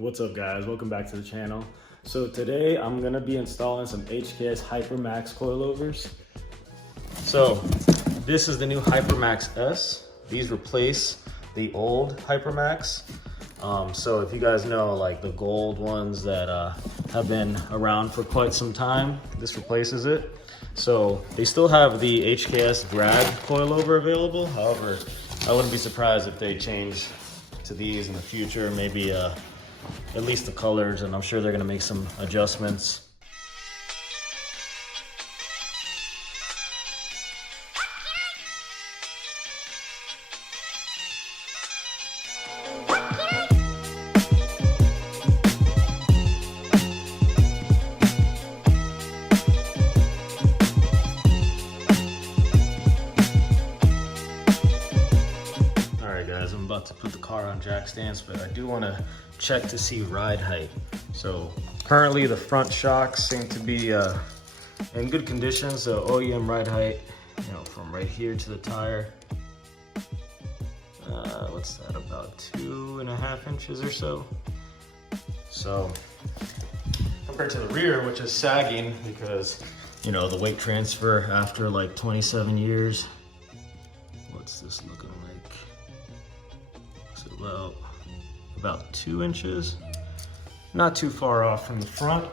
What's up guys, welcome back to the channel. So today I'm gonna be installing some HKS Hipermax coilovers. So this is the new Hipermax S. These replace the old Hipermax. So if you guys know, like the gold ones that have been around for quite some time, this replaces it. So they still have the HKS drag coilover available. However, I wouldn't be surprised if they change to these in the future, maybe at least the colors, and I'm sure they're gonna make some adjustments. Guys, I'm about to put the car on jack stands, but I do want to check to see ride height. So currently the front shocks seem to be in good condition. So OEM ride height, you know, from right here to the tire, what's that, about 2.5 inches or so. So compared to the rear, which is sagging because, you know, the weight transfer after like 27 years. What's this looking like? About 2 inches, not too far off from the front.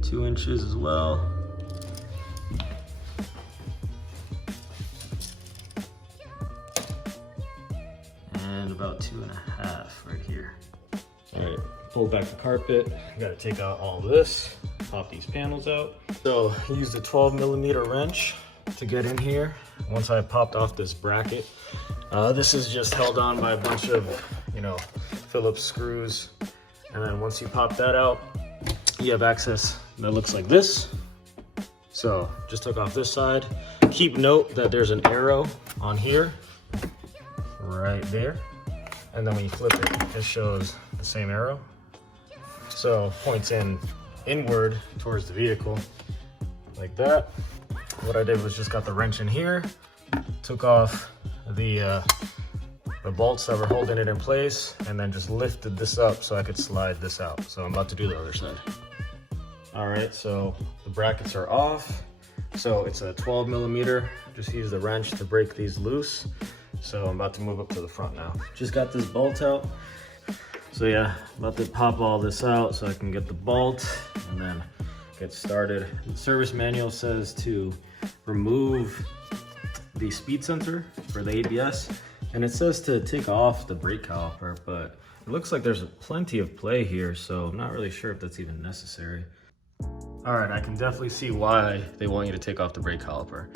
Two inches as well. And about 2.5 right here. All right, pull back the carpet. Got to take out all this, pop these panels out. So I used a 12mm wrench to get in here. Once I popped off this bracket, this is just held on by a bunch of, you know, Phillips screws. And then once you pop that out, you have access that looks like this. So just took off this side. Keep note that there's an arrow on here, right there. And then when you flip it, it shows the same arrow. So points inward towards the vehicle, like that. What I did was just got the wrench in here, took off the bolts that were holding it in place, and then just lifted this up so I could slide this out. So I'm about to do the other side. All right, so the brackets are off. So it's a 12mm. Just use the wrench to break these loose. So I'm about to move up to the front now. Just got this bolt out. So yeah, about to pop all this out so I can get the bolt and then get started. The service manual says to remove the speed sensor for the ABS, and it says to take off the brake caliper, but it looks like there's plenty of play here, so I'm not really sure if that's even necessary. All right, I can definitely see why they want you to take off the brake caliper.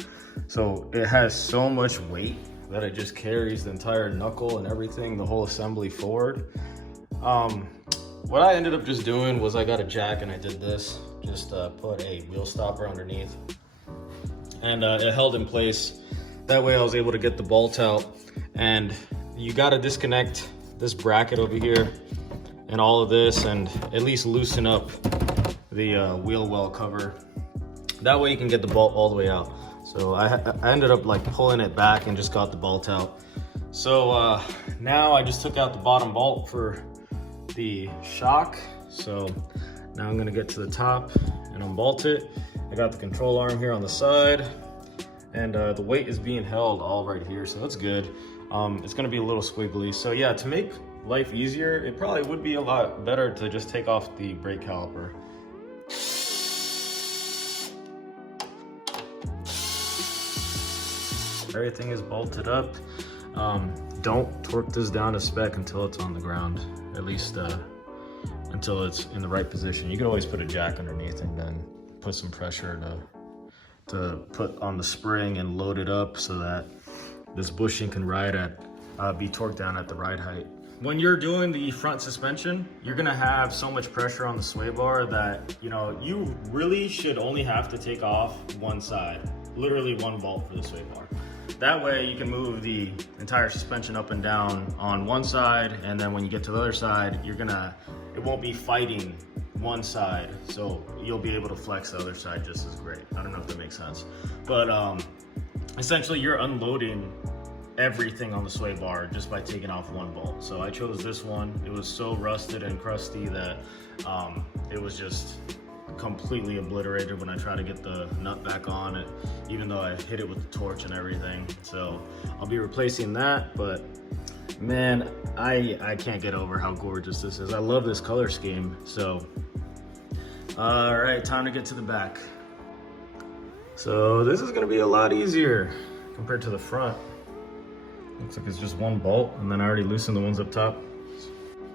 So it has so much weight that it just carries the entire knuckle and everything, the whole assembly forward. What I ended up just doing was I got a jack and I did this. Just put a wheel stopper underneath, and it held in place. That way I was able to get the bolt out. And you got to disconnect this bracket over here and all of this, and at least loosen up the wheel well cover. That way you can get the bolt all the way out. So I ended up like pulling it back and just got the bolt out. So now I just took out the bottom bolt for the shock. So now I'm gonna get to the top and unbolt it. I got the control arm here on the side, and the weight is being held all right here, so that's good. It's gonna be a little squiggly. So yeah, to make life easier, it probably would be a lot better to just take off the brake caliper. Everything is bolted up. Don't torque this down to spec until it's on the ground, at least until it's in the right position. You can always put a jack underneath and then put some pressure to put on the spring and load it up so that this bushing can ride at, be torqued down at the ride height. When you're doing the front suspension, you're gonna have so much pressure on the sway bar that, you know, you really should only have to take off one side, literally one bolt for the sway bar. That way you can move the entire suspension up and down on one side, and then when you get to the other side, it won't be fighting one side, so you'll be able to flex the other side just as great. I don't know if that makes sense, but essentially you're unloading everything on the sway bar just by taking off one bolt. So I chose this one. It was so rusted and crusty that it was just completely obliterated when I tried to get the nut back on it, even though I hit it with the torch and everything. So I'll be replacing that, but man, I can't get over how gorgeous this is. I love this color scheme. So all right, time to get to the back. So this is gonna be a lot easier compared to the front. Looks like it's just one bolt, and then I already loosened the ones up top.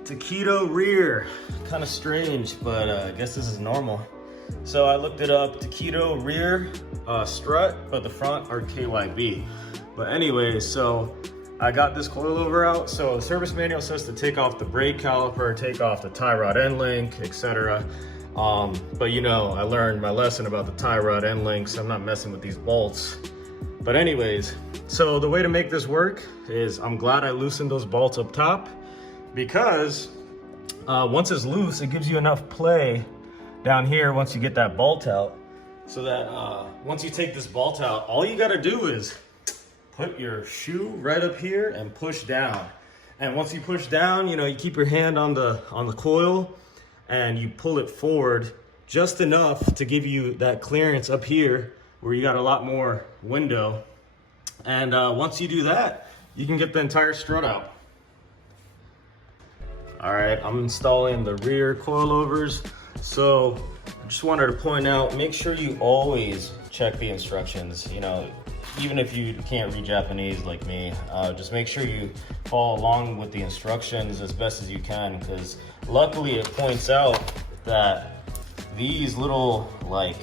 Taquito rear, kind of strange, but I guess this is normal. So I looked it up, Taquito rear strut, but the front are KYB. But anyway, so I got this coilover out. So the service manual says to take off the brake caliper, take off the tie rod end link, etc. But you know, I learned my lesson about the tie rod end links. I'm not messing with these bolts. But anyways, so the way to make this work is I'm glad I loosened those bolts up top, because once it's loose, it gives you enough play down here once you get that bolt out, so that once you take this bolt out, all you gotta do is put your shoe right up here and push down. And once you push down, you know, you keep your hand on the coil and you pull it forward just enough to give you that clearance up here where you got a lot more window. And once you do that, you can get the entire strut out. All right, I'm installing the rear coilovers. So I just wanted to point out, make sure you always check the instructions. You know, even if you can't read Japanese like me, just make sure you follow along with the instructions as best as you can, because luckily it points out that these little, like,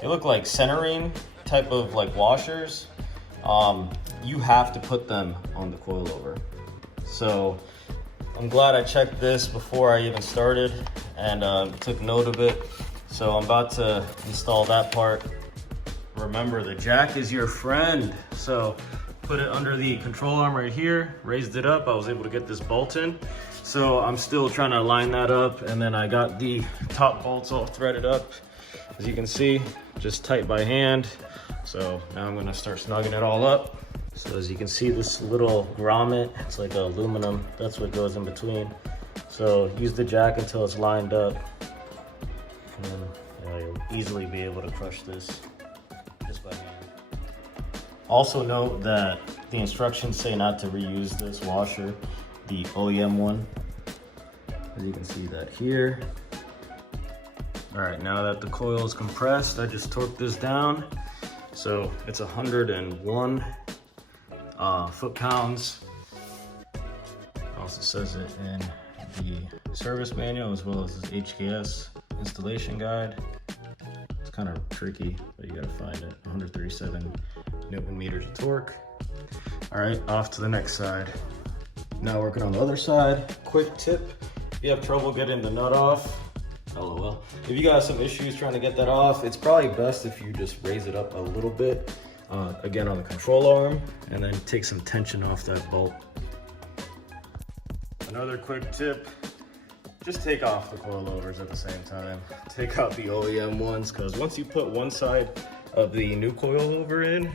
they look like centering type of like washers. You have to put them on the coilover. So I'm glad I checked this before I even started and took note of it. So I'm about to install that part. Remember, the jack is your friend. So put it under the control arm right here, raised it up. I was able to get this bolt in. So I'm still trying to line that up, and then I got the top bolts all threaded up. As you can see, just tight by hand. So now I'm gonna start snugging it all up. So as you can see, this little grommet, it's like aluminum, that's what goes in between. So use the jack until it's lined up, and then you'll easily be able to crush this just by hand. Also note that the instructions say not to reuse this washer, the OEM one. As you can see that here. All right, now that the coil is compressed, I just torqued this down. So it's 101 foot-pounds. Also says it in the service manual as well as this HKS installation guide. It's kind of tricky, but you gotta find it. 137 Newton meters of torque. All right, off to the next side. Now working on the other side. Quick tip, if you have trouble getting the nut off, LOL. If you got some issues trying to get that off, it's probably best if you just raise it up a little bit, again on the control arm, and then take some tension off that bolt. Another quick tip, just take off the coilovers at the same time. Take out the OEM ones, because once you put one side of the new coilover in,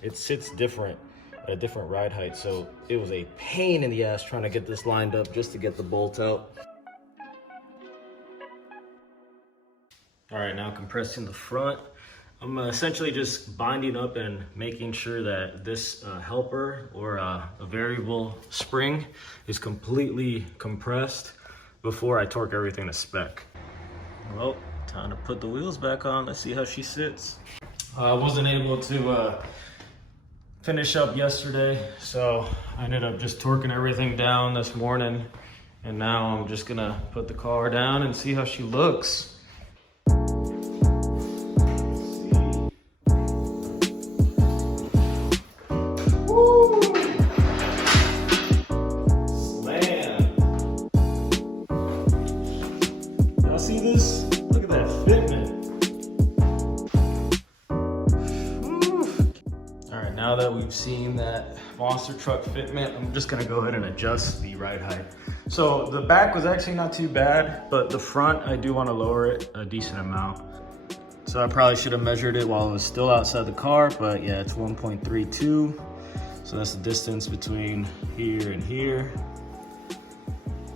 it sits different at a different ride height. So it was a pain in the ass trying to get this lined up just to get the bolt out. All right, now compressing the front. I'm essentially just binding up and making sure that this helper or a variable spring is completely compressed before I torque everything to spec. Well, time to put the wheels back on. Let's see how she sits. I wasn't able to finish up yesterday, so I ended up just torquing everything down this morning, and now I'm just gonna put the car down and see how she looks. See this? Look at that Fitment. All right, now that we've seen that monster truck Fitment, I'm just gonna go ahead and adjust the ride height. So the back was actually not too bad, but the front, I do wanna lower it a decent amount. So I probably should have measured it while it was still outside the car, but yeah, it's 1.32. So So that's the distance between here and here.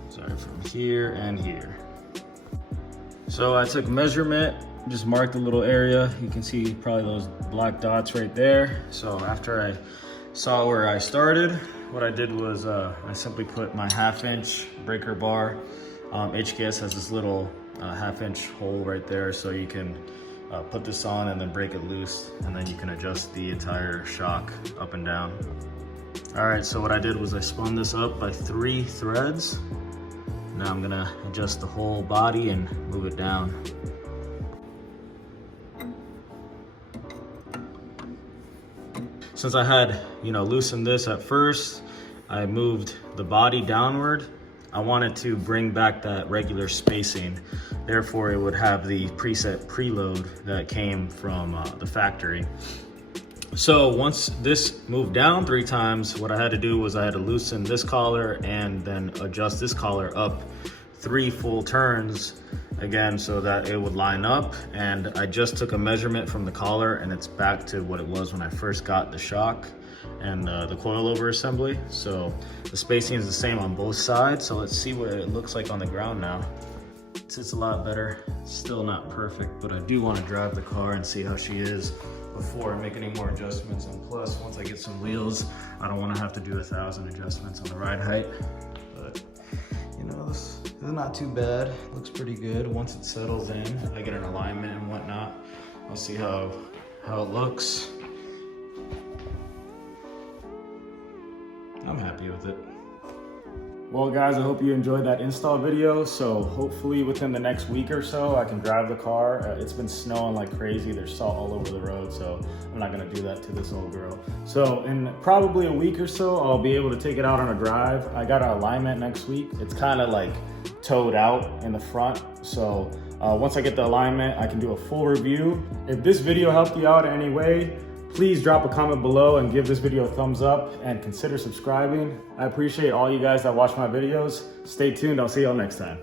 Sorry, from here and here. So I took measurement, just marked a little area. You can see probably those black dots right there. So after I saw where I started, what I did was I simply put my 1/2 inch breaker bar. HKS has this little 1/2 inch hole right there, so you can put this on and then break it loose, and then you can adjust the entire shock up and down. All right, so what I did was I spun this up by 3 threads. Now I'm gonna adjust the whole body and move it down. Since I had, loosened this at first, I moved the body downward. I wanted to bring back that regular spacing. Therefore, it would have the preset preload that came from the factory. So once this moved down 3 times, what I had to do was I had to loosen this collar and then adjust this collar up 3 full turns again so that it would line up. And I just took a measurement from the collar and it's back to what it was when I first got the shock and the coilover assembly. So the spacing is the same on both sides. So let's see what it looks like on the ground now. It's a lot better. It's still not perfect, but I do want to drive the car and see how she is before I make any more adjustments. And plus, once I get some wheels, I don't want to have to do 1,000 adjustments on the ride height. But this is not too bad. Looks pretty good. Once it settles in, I get an alignment and whatnot, I'll see how it looks. I'm happy with it. Well guys, I hope you enjoyed that install video. So hopefully within the next week or so, I can drive the car. It's been snowing like crazy. There's salt all over the road, so I'm not gonna do that to this old girl. So in probably a week or so, I'll be able to take it out on a drive. I got an alignment next week. It's kind of like towed out in the front. So once I get the alignment, I can do a full review. If this video helped you out in any way, please drop a comment below and give this video a thumbs up and consider subscribing. I appreciate all you guys that watch my videos. Stay tuned, I'll see y'all next time.